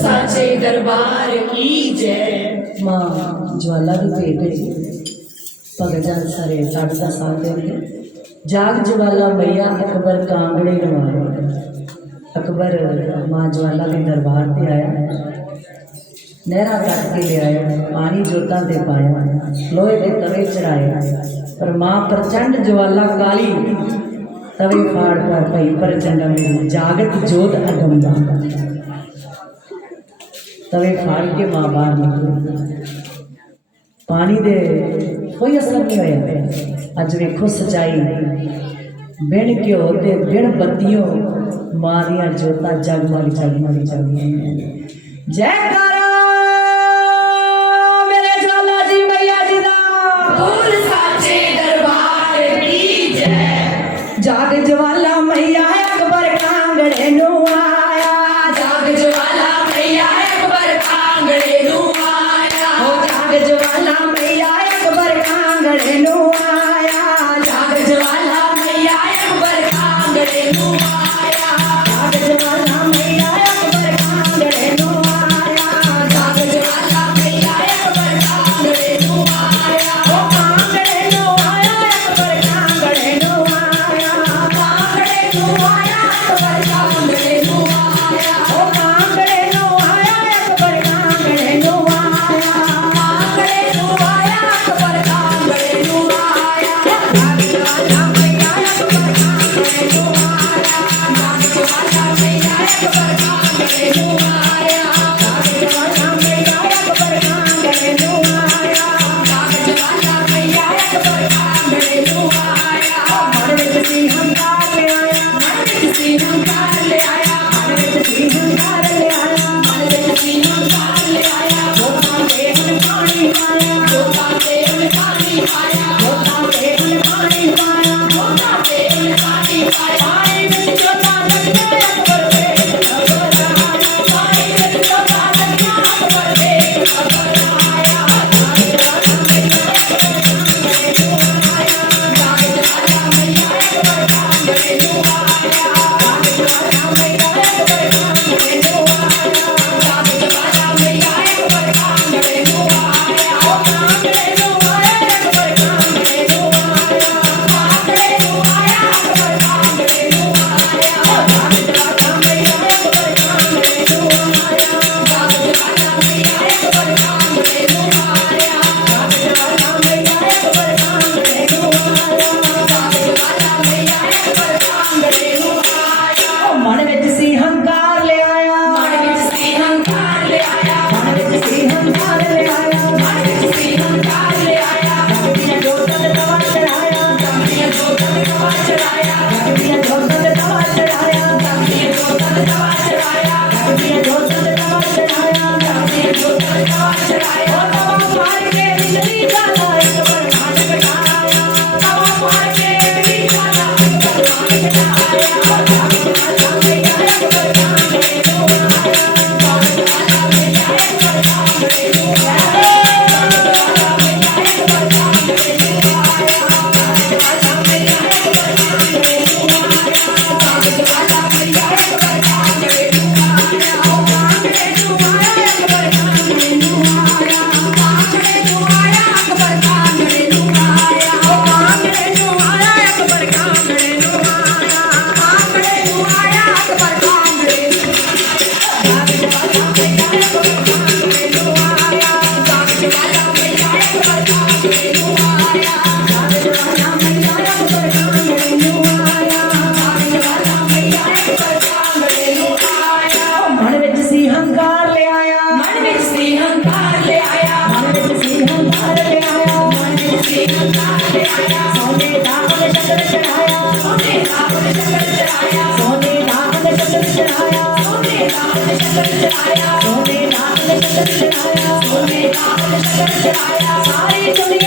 साचे दरबार की जय। मां ज्वाला की भेंट है भगत जन सारे साढ़े का साथ देंगे। जाग ज्वाला मैया अकबर कांगड़े नवाए। अकबर मां ज्वाला के दरबार से आया, नहरा कट के ले आया, पानी जोतां ते पाया, लोहे के तवे चढ़ाया। पर मां प्रचंड ज्वाला काली तवे फाड़ कर भई प्रचंड मेरी जागत जोत अगमदा। तवे फाड़ के मां बाहर निकली, पानी दे कोई असर नहीं होया। अज वेखो सच्चाई, बिन घ्यो ते बिन बत्तियों मां दियां जोतां जगमग जगमग जगमग। जयकारा मेरे ज्वाला जी मैया जी दा, बोल साचे दरबार की जय। जाग ज्वाला मैया अकबर कांगड़े नू आया। जाग ज्वाला मैया अकबर कांगड़े नू आया। ओ जाग ज्वाला मैया अकबर कांगड़े नू आया। जाग ज्वाला मैया अकबर कांगड़े नू आया। जाग ज्वाला मैया अकबर कांगड़े नू आया। जाग ज्वाला मैया अकबर कांगड़े नू आया। ओ कांगड़े नू आया अकबर कांगड़े नू आया। कांगड़े नू आया अकबर कांगड़े नू आया। ओ कांगड़े नू आया अकबर कांगड़े नू आया। कांगड़े नू आया अकबर कांगड़े नू आया। जाग ज्वाला मैया अकबर कांगड़े नू आया। जाग ज्वाला मैया अकबर कांगड़े नू आया। जाग ज्वाला मैया अकबर कांगड़े नू आया। जाग ज्वाला मैया अकबर कांगड़े नू आया। मन विच सी हंकार ले आया। मन विच सी हंकार ले आया। मन विच सी हंकार ले आया। मन विच सी हंकार ले आया। जोतां ते हुण पानी पाया। जोतां ते हुण पानी पाया। जोतां ते हुण पानी पाया। जोतां ते हुण पानी पाया। पानी विच जोतां लगियां अकबर वेख खबर आया। पानी विच जोतां लगियां अकबर वेख खबर आया। जाग ज्वाला मैया अकबर कांगड़े नू आया। जाग ज्वाला मैया अकबर कांगड़े नू आया। जाग ज्वाला मैया अकबर कांगड़े नू आया। जाग ज्वाला मैया अकबर कांगड़े नू आया। ओ कांगड़े नू आया अकबर कांगड़े नू आया। कांगड़े नू आया अकबर कांगड़े नू आया। जाग ज्वाला मैया अकबर कांगड़े नू आया। जाग ज्वाला मैया अकबर कांगड़े नू आया। जाग ज्वाला मैया अकबर कांगड़े नू आया। जाग ज्वाला मैया अकबर कांगड़े नू आया। ओ मन विच सी हंकार ले आया। मन विच सी हंकार ले आया। मन विच सी हंकार ले आया। मन विच सी हंकार ले आया। जगदियां जोतां ते तवा चढ़ाया। जगदियां जोतां ते तवा चढ़ाया। जगदियां जोतां ते तवा चढ़ाया। जगदियां जोतां ते तवा चढ़ाया। जगदियां जोतां ते तवा चढ़ाया। जगदियां जोतां ते तवा चढ़ाया। ओ तवा फाड़ के बिजली ज्वाला अकबर नाच कटाया। तवा फाड़ के बिजली ज्वाला अकबर नाच कटाया। जाग ज्वाला मैया अकबर कांगड़े नू आया। जाग ज्वाला मैया अकबर कांगड़े नू आया। जाग ज्वाला मैया अकबर कांगड़े नू आया। जाग ज्वाला मैया अकबर कांगड़े नू आया। जाग ज्वाला मैया अकबर कांगड़े नू आया। ओ कांगड़े नू आया अकबर कांगड़े नू आया। कांगड़े नू आया अकबर कांगड़े नू आया। ओ कांगड़े नू आया अकबर कांगड़े नू आया। कांगड़े नू आया अकबर कांगड़े नू जाग ज्वाला मैया अकबर कांगड़े नू आया। जाग ज्वाला मैया अकबर कांगड़े नू आया। जाग ज्वाला मैया अकबर कांगड़े नू आया। जाग ज्वाला मैया अकबर कांगड़े नू आया। मन विच सी हंकार ले आया। मन विच सी हंकार ले आया। मन विच सी हंकार ले आया। मन विच सी हंकार ले आया। सोने दा उन शक्कर चढ़ाया। सोने दा उन शक्कर चढ़ाया। सोने दा उन शक्कर चढ़ाया। सोने दा उन शक्कर चढ़ाया। सोने दा उन शक्कर चढ़ाया। सोने दा उन शक्कर चढ़ाया। सारी दुनिया